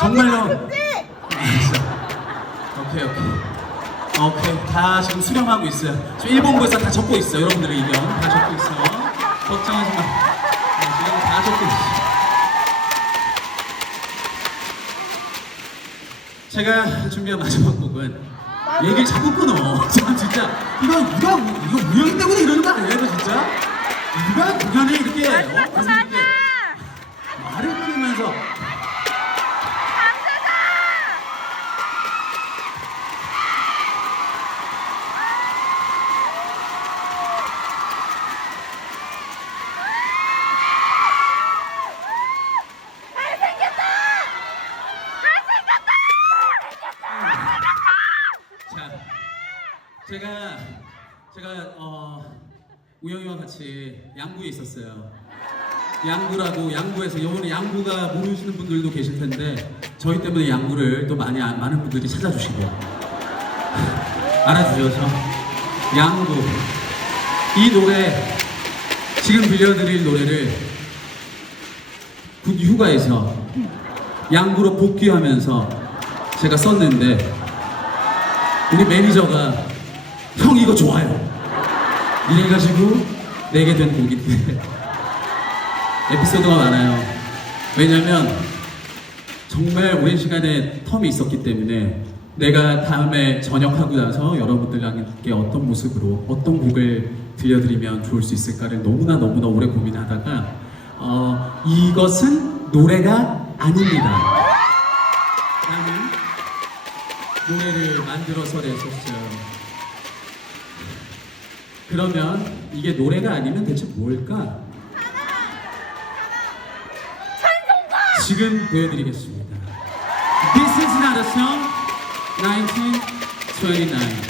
정말로. 네. 오케이 오케이. 오케이. 다 지금 수렴하고 있어요. 지금 일본부에서 다 적고 있어요. 여러분들의 의견. 다 적고 있어 걱정하지 마. 네, 지금 다 적고 있어 제가 준비한 마지막 곡은 얘기를 자꾸 끊어. 참 진짜. 이거 누가 우- 이거 우영이 때문에 이러는 거 이거 진짜? 누가 공연에 이렇게 어? 이렇게 말을 끊으면서 자, 제가 제가 어 우영이와 같이 양구에 있었어요. 양구라고 양구에서 요번에 양구가 모르시는 분들도 계실 텐데 저희 때문에 양구를 또 많이 아- 많은 분들이 찾아주시고. 알아주셔서 양구. 이 노래 지금 들려드릴 노래를 군 휴가에서 양구로 복귀하면서 제가 썼는데 우리 매니저가 형 이거 좋아요. 이래가지고 내게 된 곡인데 에피소드가 많아요. 왜냐면 정말 오랜 시간의 텀이 있었기 때문에 내가 다음에 전역하고 나서 여러분들에게 어떤 모습으로 어떤 곡을 들려드리면 좋을 수 있을까를 너무나 너무나 오래 고민하다가 어, 이것은 노래가 아닙니다. 라는 노래를 만들어서 냈었어요. 그러면 이게 노래가 아니면 대체 뭘까? 지금 보여드리겠습니다. This is not a song 1929